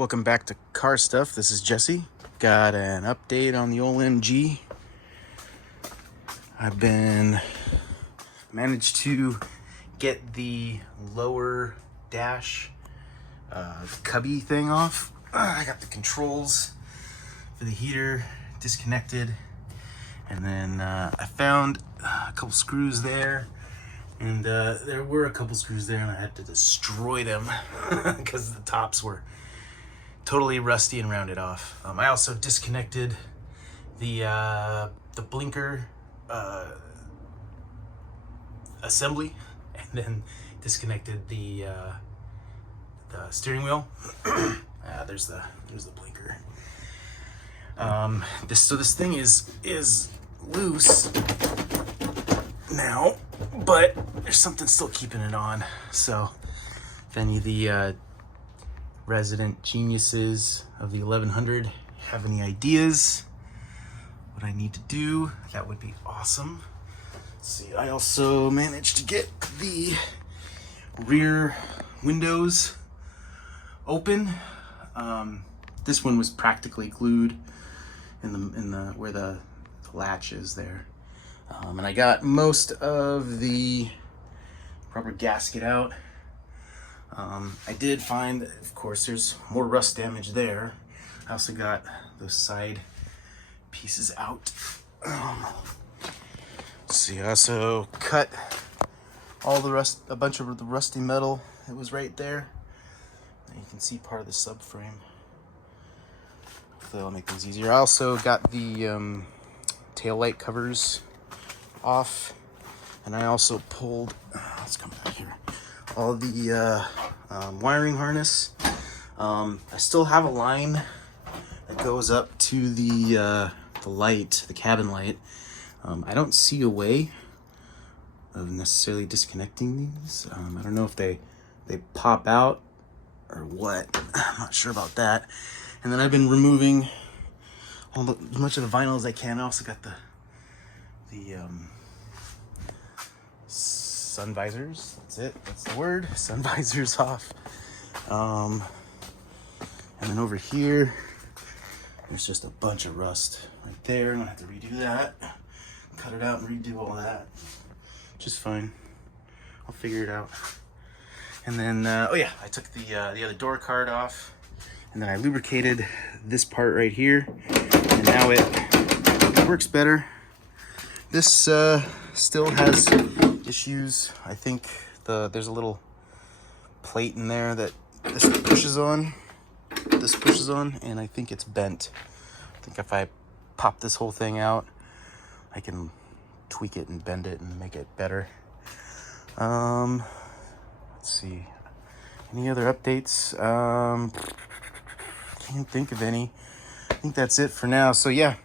Welcome back to Car Stuff. This is Jesse. Got an update on the old MG. I've managed to get the lower dash cubby thing off. I got the controls for the heater disconnected, and then I found a couple screws there, and there were a couple screws there, and I had to destroy them because the tops were totally rusty and rounded off. I also disconnected the blinker assembly, and then disconnected the steering wheel. There's the blinker. This thing is loose now, but there's something still keeping it on. So if any of the resident geniuses of the 1100 have any ideas what I need to do, that would be awesome. Let's see, I also managed to get the rear windows open. This one was practically glued in the where the latch is there, and I got most of the rubber gasket out. I did find that, of course, there's more rust damage there. I also got those side pieces out. Let's see, I also cut all the rust, a bunch of the rusty metal. It was right there. And you can see part of the subframe. Hopefully that'll make things easier. I also got the tail light covers off, and I also pulled, let's come back here, all the wiring harness. I still have a line that goes up to the light, the cabin light. I don't see a way of necessarily disconnecting these. I don't know if they pop out or what. I'm not sure about that. And then I've been removing as much of the vinyl as I can. I also got the sun visors. That's it. That's the word. Sun visors off. And then over here, there's just a bunch of rust right there. I'm gonna have to redo that. Cut it out and redo all that. Just fine. I'll figure it out. And then, oh yeah, I took the other door card off, and then I lubricated this part right here, and now it works better. This still has issues. I think there's a little plate in there that this pushes on, and I think it's bent. I think if I pop this whole thing out, I can tweak it and bend it and make it better. Let's see, any other updates? Can't think of any. I think that's it for now. So yeah,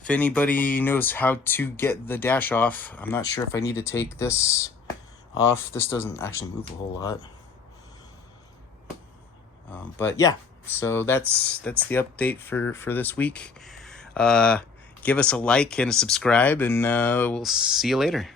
if anybody knows how to get the dash off, I'm not sure if I need to take this off. This doesn't actually move a whole lot. But yeah, so that's the update for this week. Give us a like and a subscribe, and we'll see you later.